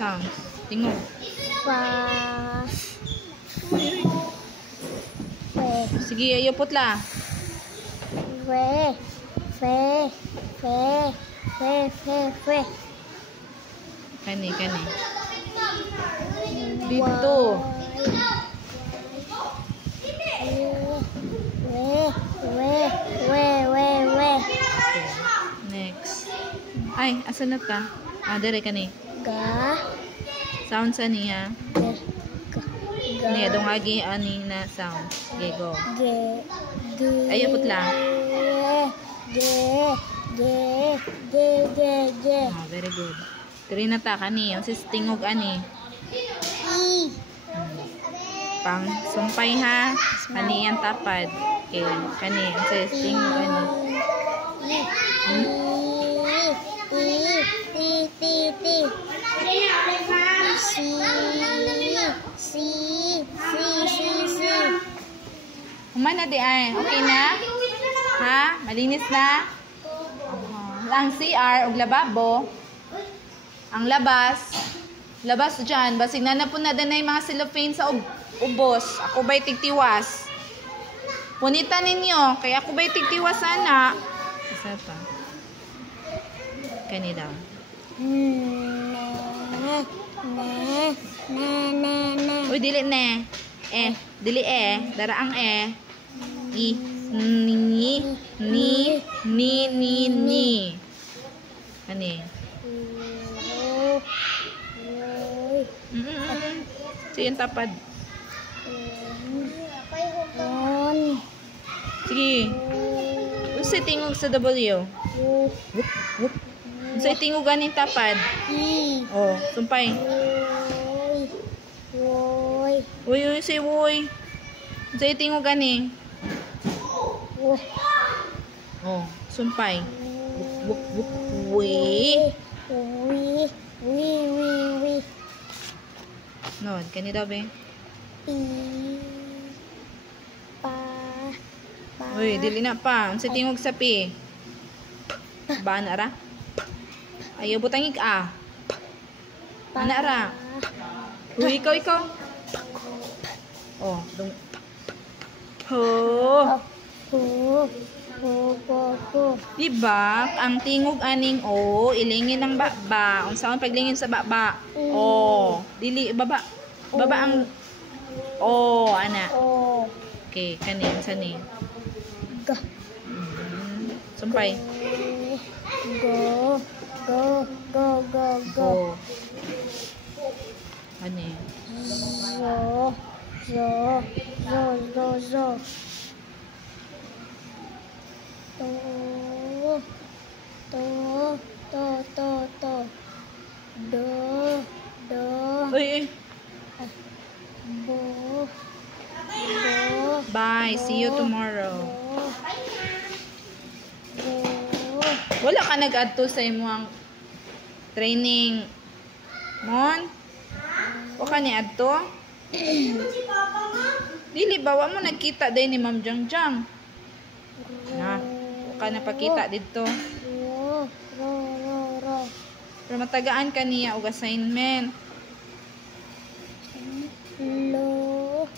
sounds. Tingog. Pa. Fe. Sige, ayo putla. Fe. Fe. Fe. Fe. Fe. Fe. Kani. Dito. We. Next. Ay, asa na ta? Dere kani. Ga. Sounds ani ha. Ga. Ni dong agi ani na sound. Okay, go. Ge. Ayo putla. Ge. Very good. Diri na ta kani, ang sis tingog ani. Pang sumpay ha. Kani ang tapad. Okay, kani ang sis tingog ani. Humana di ay. Okay na? Ha? Malinis na? Ang CR ug lababo. Ang labas dyan. Basig na po na danay mga cellophane sa ubos. Ako ba'y tigtiwas? Punitan ninyo. Kaya ako ba'y tigtiwas sana? Isa pa. Kani daw. Uy, dili ne. Dili daraang ni. Kani. Sige, tapad. Sige. Usa tingog sa W. Usa tingog ganing tapad. Oh, sumpay. Uy, say woy. Usa tingog gani. Oh, sumpay. Uy. No, kani daw be. Uy, dili na pa. Unsa tingog sa P? Ba na ra? Ayo butangig a. Ana ra. Uy, ikaw. Oh, dong. Diba? Ang tingog aning ilingin ng baba. Unsaon paglingin sa baba? Dili baba. Baba ang ana. Okay, kani unsa ni? Ga. Sumpay. Go. Ani? Zo. To. Do. Uy. Bo. Bye. See you tomorrow. Bo. Wala ka nag-adto sa imong training. Mon? O ka ni adto? Dili ba wa mo nagkita din ni Ma'am Jangjang? Na, o ka napakita dito. Pero matagaan ka niya og assignment. Lo.